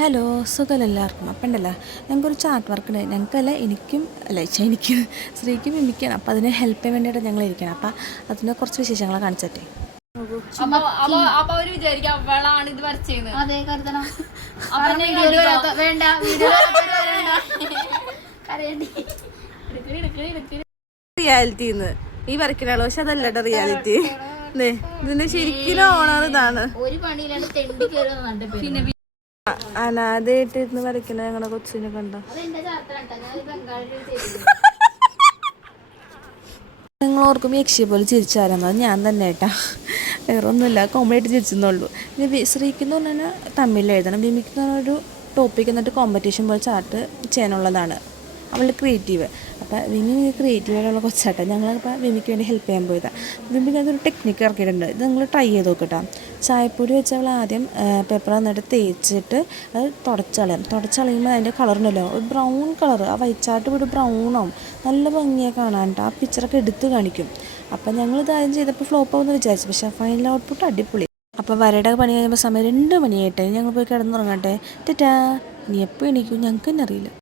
Hello സുഖമല്ല എല്ലാവർക്കും അപ്പം ഉണ്ടല്ലോ ഞങ്ങൾക്കൊരു ചാർട്ട് വർക്ക് ഉണ്ട് ഞങ്ങൾക്കല്ല എനിക്കും അല്ല എനിക്ക് സ്ത്രീക്കും മിമിക്കാണ് അപ്പോൾ അതിന് ഹെൽപ്പ് ചെയ്യാൻ വേണ്ടിയിട്ട് ഞങ്ങൾ ഇരിക്കണം അപ്പം അതിനെ കുറച്ച് വിശേഷങ്ങളെ കാണിച്ചിട്ടേ റിയാലിറ്റിന്ന് ഈ വർക്കിനാളോ പക്ഷെ അതല്ലട്ടോ റിയാലിറ്റി ഇതിന്റെ ശരിക്കും ഓണർ ഇതാണ് അനാഥയായിട്ടിരുന്ന് വരയ്ക്കണ ഞങ്ങളുടെ കൊച്ചിനെ കണ്ടോ നിങ്ങൾ ഓർക്കും യക്ഷിയെ പോലെ ചിരിച്ചായിരുന്നത് ഞാൻ തന്നെ ഏട്ടാ വേറെ ഒന്നുമില്ല കോമഡിയായിട്ട് ചിരിച്ചെന്നുള്ളൂ പിന്നെ ശ്രീക്കെന്ന് പറഞ്ഞാൽ തമിഴിൽ എഴുതണം മിമിക്ക് ഒരു ടോപ്പിക് എന്നിട്ട് കോമ്പറ്റീഷൻ പോലെ ചാർട്ട് ചെയ്യാനുള്ളതാണ് അവളുടെ ക്രിയേറ്റീവ് അപ്പോൾ വിമി ക്രിയേറ്റീവായിട്ടുള്ള കൊച്ചാട്ടം ഞങ്ങളപ്പോൾ വിമിക്ക് വേണ്ടി ഹെൽപ്പ് ചെയ്യാൻ പോയതാണ് വിമിക്ക് അതൊരു ടെക്നിക്ക് ഇറക്കിയിട്ടുണ്ട് ഇത് നിങ്ങൾ ട്രൈ ചെയ്ത് നോക്കട്ടോ ചായപ്പൊടി വെച്ച് അവൾ ആദ്യം പേപ്പർ നന്നിട്ട് തേച്ചിട്ട് അത് തുടച്ചളയുമ്പോൾ അതിൻ്റെ കളറുണ്ടല്ലോ ഒരു ബ്രൗൺ കളർ ആ വൈറ്റ് ചാർട്ട് പോയിട്ട് ബ്രൗണാവും നല്ല ഭംഗിയാണ് കാണാൻ കേട്ടോ ആ പിക്ചറൊക്കെ എടുത്ത് കാണിക്കും അപ്പം ഞങ്ങളിത് ആദ്യം ചെയ്തപ്പോൾ ഫ്ലോപ്പ് ആവുമെന്ന് വിചാരിച്ചു പക്ഷേ ഫൈനൽ ഔട്ട്പുട്ട് അടിപൊളി അപ്പോൾ വരയുടെ പണി കഴിയുമ്പോൾ സമയം 2 മണിയായിട്ടെ ഞങ്ങൾ പോയി കിടന്നുറങ്ങട്ടെ ടാറ്റാ ഇനി എപ്പോൾ എണീക്കും ഞങ്ങൾക്ക് തന്നെ അറിയില്ല.